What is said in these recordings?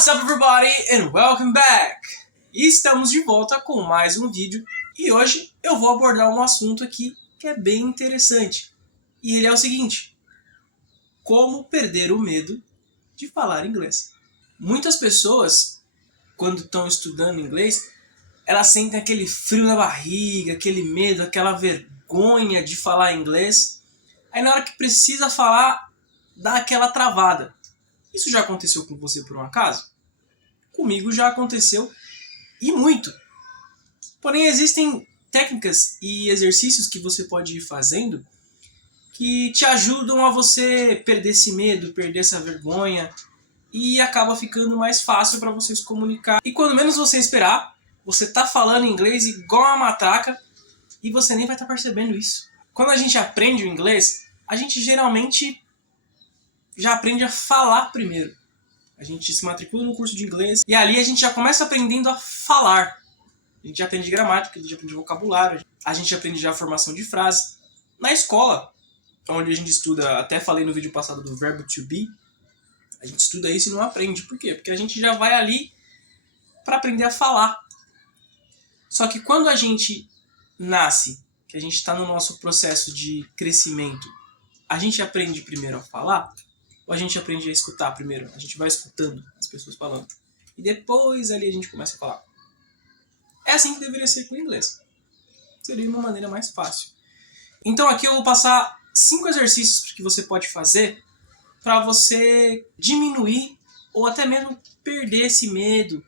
What's up, everybody, and welcome back! E estamos de volta com mais um vídeo e hoje eu vou abordar um assunto aqui que é bem interessante. E ele é o seguinte: como perder o medo de falar inglês. Muitas pessoas, quando estão estudando inglês, elas sentem aquele frio na barriga, aquele medo, aquela vergonha de falar inglês. Aí na hora que precisa falar, dá aquela travada. Isso já aconteceu com você por um acaso? Comigo já aconteceu, e muito. Porém, existem técnicas e exercícios que você pode ir fazendo que te ajudam a você perder esse medo, perder essa vergonha, e acaba ficando mais fácil para você se comunicar. E quando menos você esperar, você tá falando inglês igual uma matraca e você nem vai estar percebendo isso. Quando a gente aprende o inglês, a gente geralmente já aprende a falar primeiro. A gente se matricula no curso de inglês e ali a gente já começa aprendendo a falar. A gente já aprende gramática, a gente aprende vocabulário, a gente aprende já a formação de frases. Na escola, onde a gente estuda, até falei no vídeo passado do verbo to be, a gente estuda isso e não aprende. Por quê? Porque a gente já vai ali para aprender a falar. Só que quando a gente nasce, que a gente está no nosso processo de crescimento, a gente aprende primeiro a falar? Ou a gente aprende a escutar primeiro? A gente vai escutando as pessoas falando. E depois ali a gente começa a falar. É assim que deveria ser com o inglês. Seria uma maneira mais fácil. Então aqui eu vou passar 5 exercícios que você pode fazer para você diminuir ou até mesmo perder esse medo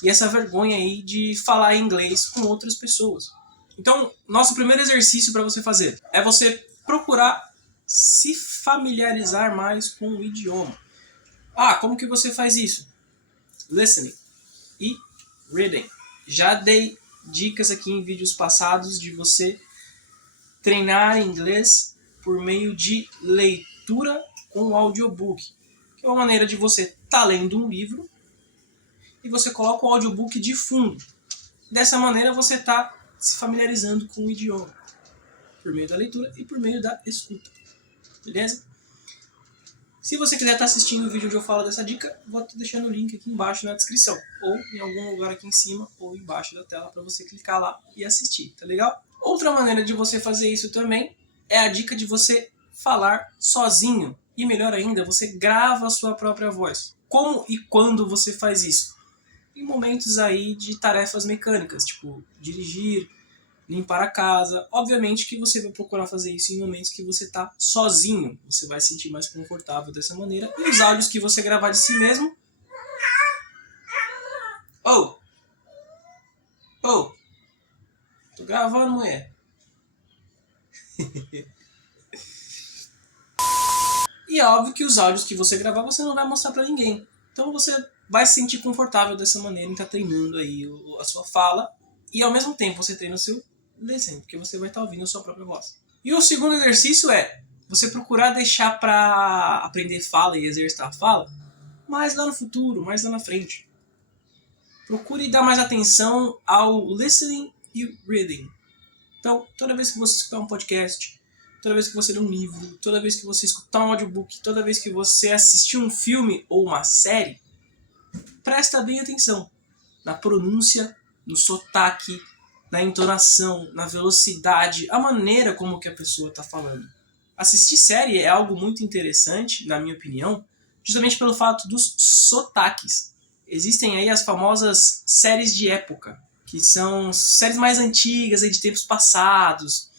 e essa vergonha aí de falar inglês com outras pessoas. Então, nosso primeiro exercício para você fazer é você procurar se familiarizar mais com o idioma. Como que você faz isso? Listening e reading. Já dei dicas aqui em vídeos passados de você treinar inglês por meio de leitura com audiobook, que é uma maneira de você estar lendo um livro e você coloca o audiobook de fundo. Dessa maneira você está se familiarizando com o idioma, por meio da leitura e por meio da escuta. Beleza? Se você quiser estar assistindo o vídeo onde eu falo dessa dica, vou estar deixando o link aqui embaixo na descrição, ou em algum lugar aqui em cima ou embaixo da tela para você clicar lá e assistir, tá legal? Outra maneira de você fazer isso também é a dica de você falar sozinho. E melhor ainda, você grava a sua própria voz. Como e quando você faz isso? Em momentos aí de tarefas mecânicas, tipo dirigir, limpar a casa. Obviamente que você vai procurar fazer isso em momentos que você está sozinho. Você vai se sentir mais confortável dessa maneira. E os áudios que você gravar de si mesmo... Oh! Tô gravando, mulher. E é óbvio que os áudios que você gravar você não vai mostrar pra ninguém. Então você vai se sentir confortável dessa maneira em estar treinando aí a sua fala. E ao mesmo tempo você treina o seu listening, porque você vai estar ouvindo a sua própria voz. E o segundo exercício é você procurar deixar para aprender fala e exercitar a fala mais lá no futuro, mais lá na frente. Procure dar mais atenção ao listening e reading. Então, toda vez que você escutar um podcast, toda vez que você ler um livro, toda vez que você escutar um audiobook, toda vez que você assistir um filme ou uma série, presta bem atenção na pronúncia, no sotaque, na entonação, na velocidade, a maneira como que a pessoa está falando. Assistir série é algo muito interessante, na minha opinião, justamente pelo fato dos sotaques. Existem aí as famosas séries de época, que são séries mais antigas, aí de tempos passados,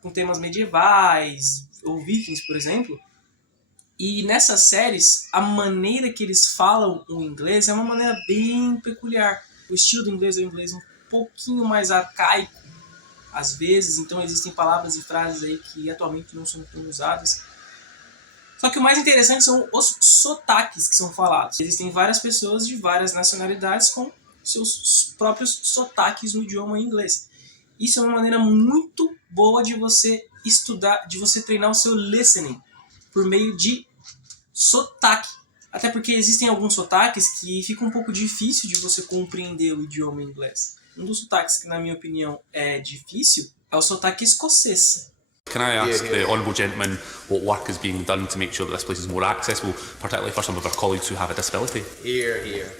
com temas medievais, ou vikings, por exemplo. E nessas séries, a maneira que eles falam o inglês é uma maneira bem peculiar. O estilo do inglês é um inglês um pouquinho mais arcaico, às vezes, então existem palavras e frases aí que atualmente não são tão usadas. Só que o mais interessante são os sotaques que são falados. Existem várias pessoas de várias nacionalidades com seus próprios sotaques no idioma inglês. Isso é uma maneira muito boa de você estudar, de você treinar o seu listening por meio de sotaque. Até porque existem alguns sotaques que fica um pouco difícil de você compreender o idioma inglês. Um dos sotaques que, na minha opinião, é difícil é o sotaque escocês. Can I ask the honourable gentleman what work is being done to make sure that this place is more accessible, particularly for some of our colleagues who have a disability? Here, here.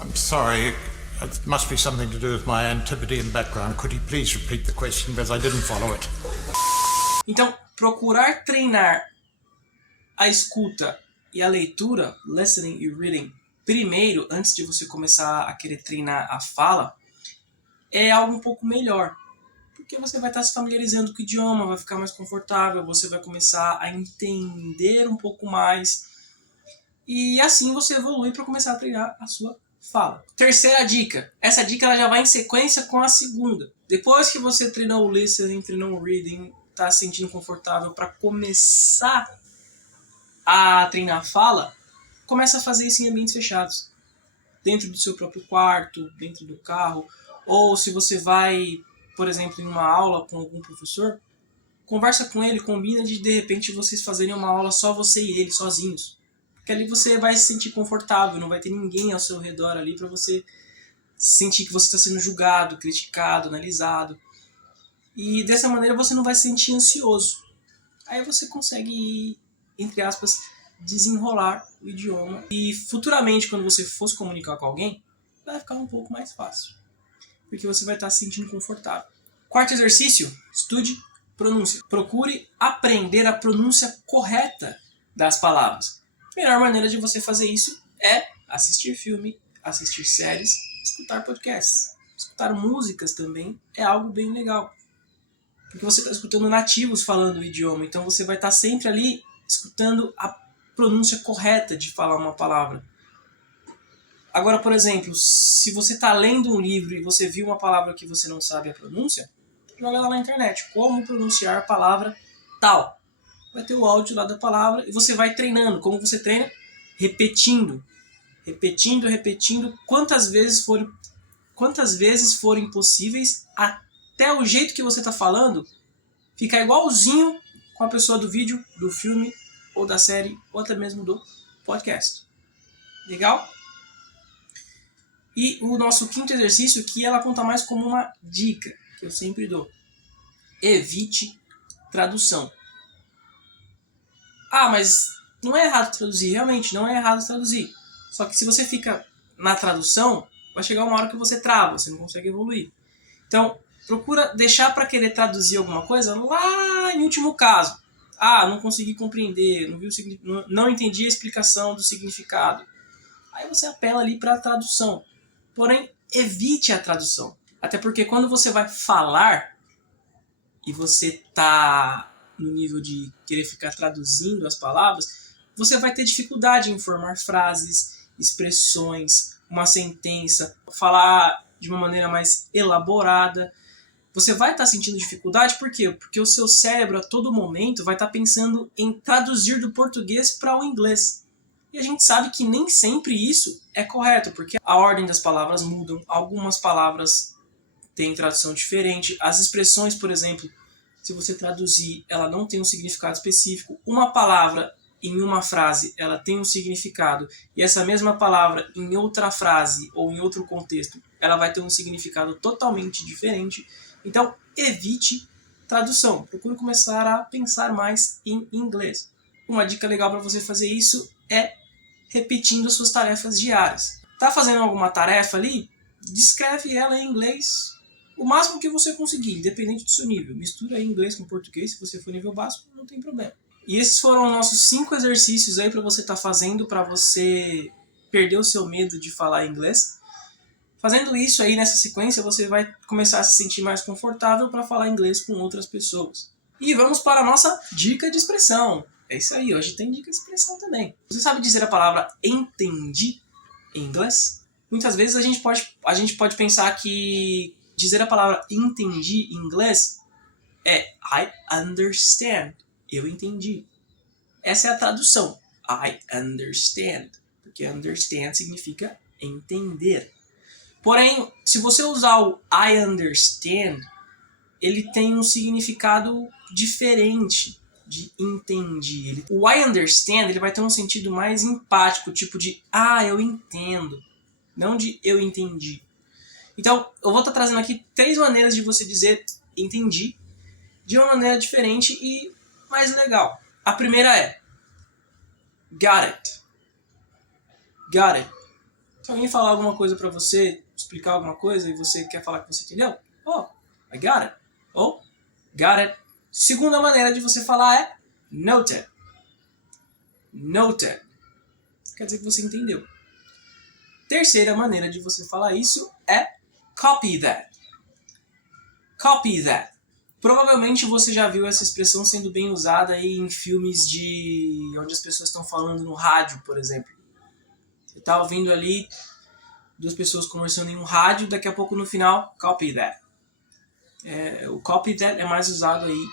I'm sorry, it must be something to do with my Antipodean background. Could you please repeat the question, because I didn't follow it. Então, procurar treinar a escuta e a leitura, listening e reading, primeiro, antes de você começar a querer treinar a fala, é algo um pouco melhor. Porque você vai estar se familiarizando com o idioma, vai ficar mais confortável, você vai começar a entender um pouco mais. E assim você evolui para começar a treinar a sua fala. Terceira dica. Essa dica ela já vai em sequência com a segunda. Depois que você treinou o listening, treinou o reading, está se sentindo confortável para começar a treinar a fala, começa a fazer isso em ambientes fechados. Dentro do seu próprio quarto, dentro do carro. Ou se você vai, por exemplo, em uma aula com algum professor, conversa com ele, combina de repente vocês fazerem uma aula só você e ele, sozinhos. Porque ali você vai se sentir confortável, não vai ter ninguém ao seu redor ali para você sentir que você está sendo julgado, criticado, analisado. E dessa maneira você não vai se sentir ansioso. Aí você consegue, entre aspas, desenrolar o idioma. E futuramente, quando você for se comunicar com alguém, vai ficar um pouco mais fácil. Porque você vai estar se sentindo confortável. Quarto exercício, estude pronúncia. Procure aprender a pronúncia correta das palavras. A melhor maneira de você fazer isso é assistir filme, assistir séries, escutar podcasts. Escutar músicas também é algo bem legal. Porque você está escutando nativos falando o idioma, então você vai estar sempre ali escutando a pronúncia correta de falar uma palavra. Agora, por exemplo, se você está lendo um livro e você viu uma palavra que você não sabe a pronúncia, joga lá na internet, como pronunciar a palavra tal. Vai ter o áudio lá da palavra e você vai treinando. Como você treina? Repetindo. Repetindo, quantas vezes forem possíveis, até o jeito que você está falando ficar igualzinho com a pessoa do vídeo, do filme, ou da série, ou até mesmo do podcast. Legal? E o nosso quinto exercício, que ela conta mais como uma dica, que eu sempre dou. Evite tradução. Ah, mas não é errado traduzir. Realmente, não é errado traduzir. Só que se você fica na tradução, vai chegar uma hora que você trava, você não consegue evoluir. Então, procura deixar para querer traduzir alguma coisa lá em último caso. Ah, não consegui compreender, não entendi a explicação do significado. Aí você apela ali para a tradução. Porém, evite a tradução. Até porque quando você vai falar e você está no nível de querer ficar traduzindo as palavras, você vai ter dificuldade em formar frases, expressões, uma sentença, falar de uma maneira mais elaborada. Você vai estar sentindo dificuldade, por quê? Porque o seu cérebro a todo momento vai estar pensando em traduzir do português para o inglês. E a gente sabe que nem sempre isso é correto, porque a ordem das palavras mudam, algumas palavras têm tradução diferente, as expressões, por exemplo, se você traduzir, ela não tem um significado específico. Uma palavra em uma frase, ela tem um significado, e essa mesma palavra em outra frase ou em outro contexto, ela vai ter um significado totalmente diferente. Então, evite tradução. Procure começar a pensar mais em inglês. Uma dica legal para você fazer isso é repetindo suas tarefas diárias. Tá fazendo alguma tarefa ali? Descreve ela em inglês o máximo que você conseguir, independente do seu nível. Mistura aí inglês com português, se você for nível básico, não tem problema. E esses foram os nossos 5 exercícios aí para você estar fazendo, para você perder o seu medo de falar inglês. Fazendo isso aí nessa sequência, você vai começar a se sentir mais confortável para falar inglês com outras pessoas. E vamos para a nossa dica de expressão. É isso aí, hoje tem dica de expressão também. Você sabe dizer a palavra entendi em inglês? Muitas vezes a gente pode pensar que dizer a palavra entendi em inglês é I understand. Eu entendi. Essa é a tradução. I understand. Porque understand significa entender. Porém, se você usar o I understand, ele tem um significado diferente de entendi. O I understand ele vai ter um sentido mais empático, tipo de eu entendo, não de eu entendi. Então, eu vou estar trazendo aqui 3 maneiras de você dizer entendi, de uma maneira diferente e mais legal. A primeira é got it. Got it. Se alguém falar alguma coisa pra você, explicar alguma coisa e você quer falar que você entendeu, oh, I got it. Ou got it. Segunda maneira de você falar é noted. Noted. Quer dizer que você entendeu. Terceira maneira de você falar isso é copy that. Copy that. Provavelmente você já viu essa expressão sendo bem usada aí em filmes onde as pessoas estão falando no rádio, por exemplo. Você está ouvindo ali duas pessoas conversando em um rádio, daqui a pouco no final, copy that. O copy that é mais usado aí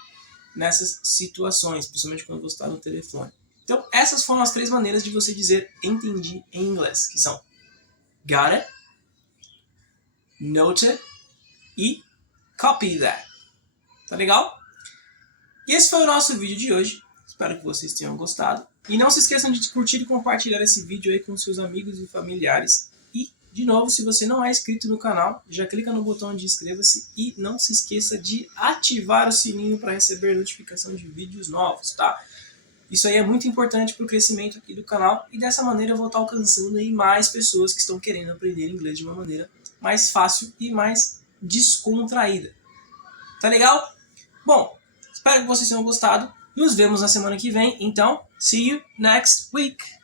nessas situações, principalmente quando você está no telefone. Então, essas foram as 3 maneiras de você dizer entendi em inglês, que são got it, noted e copy that. Tá legal? E esse foi o nosso vídeo de hoje. Espero que vocês tenham gostado. E não se esqueçam de curtir e compartilhar esse vídeo aí com seus amigos e familiares. E, de novo, se você não é inscrito no canal, já clica no botão de inscreva-se e não se esqueça de ativar o sininho para receber notificação de vídeos novos, tá? Isso aí é muito importante para o crescimento aqui do canal e dessa maneira eu vou estar alcançando aí mais pessoas que estão querendo aprender inglês de uma maneira mais fácil e mais descontraída. Tá legal? Bom, espero que vocês tenham gostado. Nos vemos na semana que vem. Então, see you next week!